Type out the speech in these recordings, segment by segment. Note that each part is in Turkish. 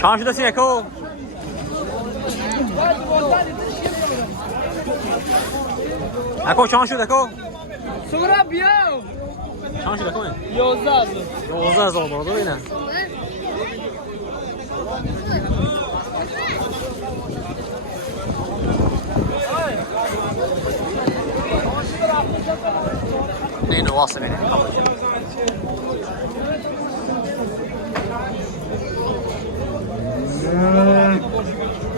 Çarşı da Seko. Eko çarşı da Eko. Sonra biao. Çarşı da Eko. 11 oldu yine. Neyin ovası benim?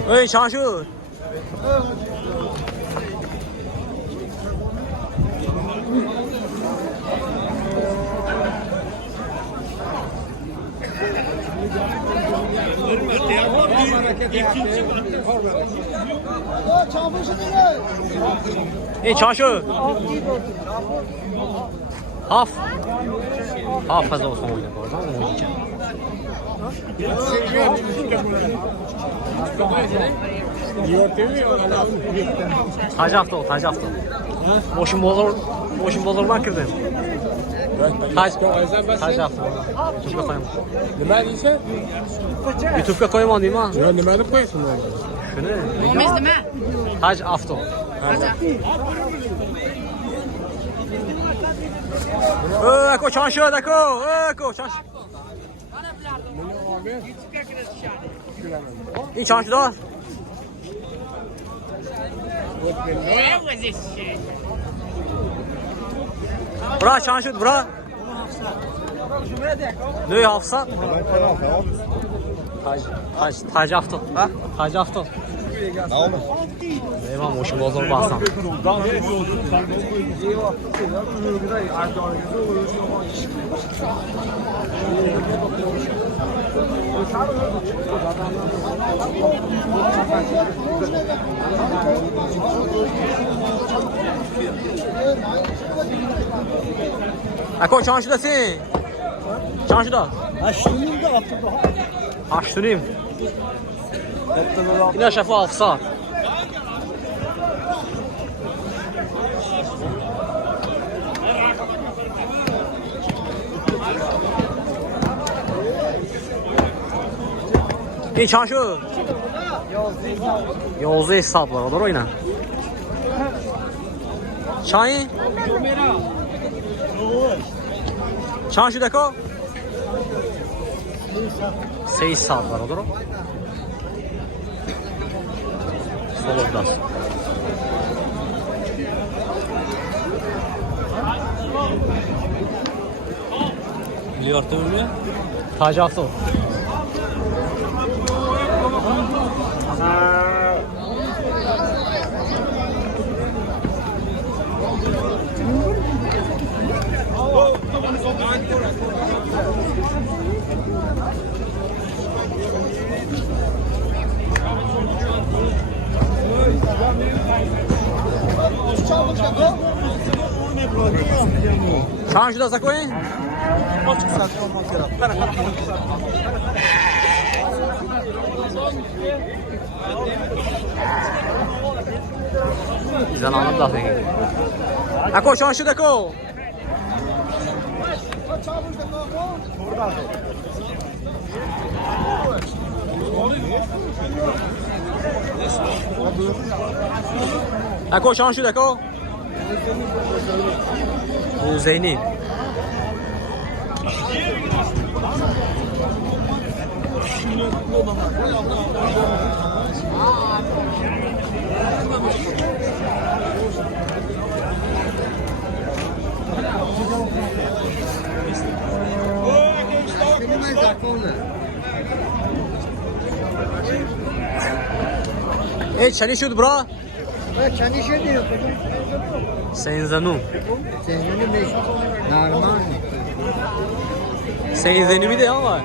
Hey çarşı. Hey çarşı. Haf fazla olsun oynadı oradan oynayacak. Tac hafta o, tac hafta. Boşun bozulma kırdın. Tac hafta. YouTube'ga koyamam. Nima deysan? YouTube'ga koyamam deymi ha? Yo, nima deb qo'yasan? Shuni. Nima nima? Tac hafta. Eko çanşı eko çanşı. İyi çanşı da. Bura çanşı bura. Ne hafsa? Tac hafta. Ha? Tac hafta. Ne oldu? Eyvah boşum bozulur baksam. Eko çarşıdasın. Çarşıda. Açtım da attım daha. Açtırayım. Yine şefa alsa. İyi çarşı. Yolcu hesaplar olur oyna. Çay. Çarşı deko. 6 saat var olur o. Solurdas. Biliyordu mu? Tac hafta. Çarşı da sakoyun. Güzel anladım da peki. Eko çarşı da ko. Eko çarşı da ko. Zeyni. چنی شد برا؟ چنی شدی؟ سینزنو Senzini meşhur. Normal. Senzeni bir de ama.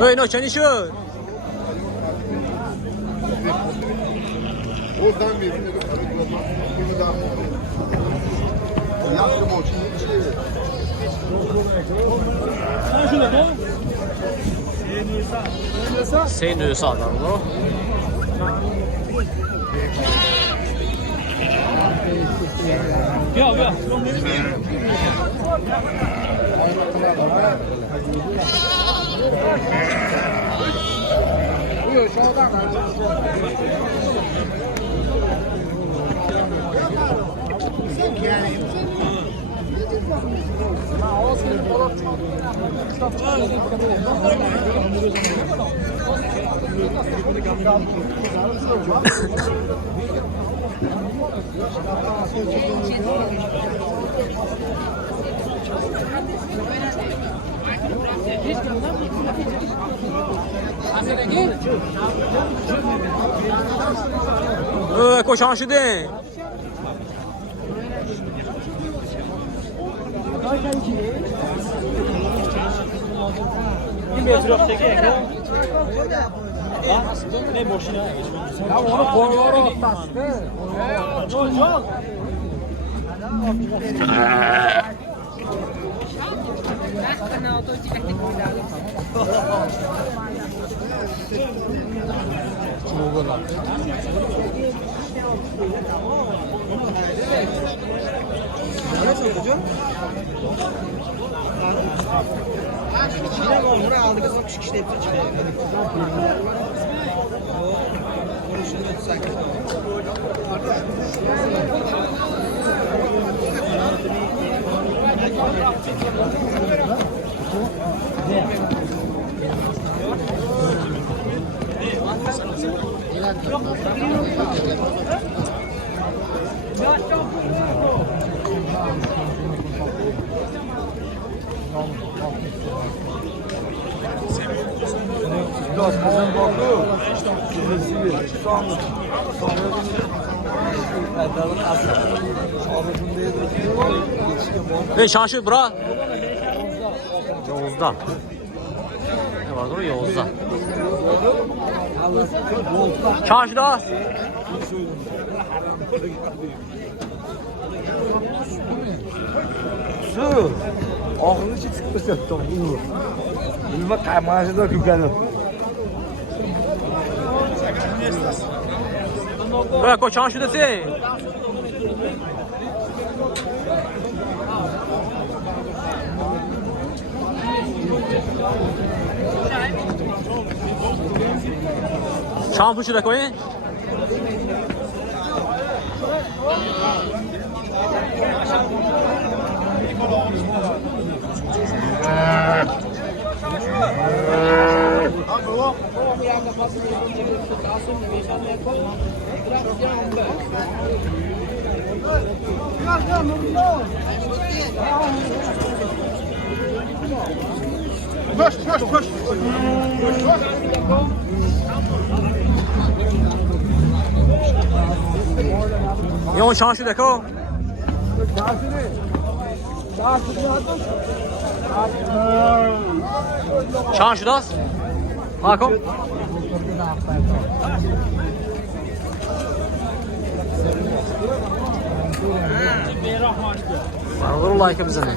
Hey no çeni şut. Oradan bir Sen de sağdan o. Yok yok. Buyur şuradan. Koşan şu değil. Bir metre öteki ne boşuna. Ya onu koyuyor ortasında. Çok. Buraya aldık o küçük işte hepsi çıkıyor. Konuşulur sanki. Biraz kızın bakıyor. Ne şaşı bura? Yavuz'da. Ne vardı o Yavuz'da? Çarşıda. Su. Ağzını çıkmış yaptım bunu. Bilmem kaymağı da güzel. Bırak o çarşıdası. Şampuçu da koyun. Koş. Yon şanşı da koy. Şanşı da. Hakom. Var like bize ne?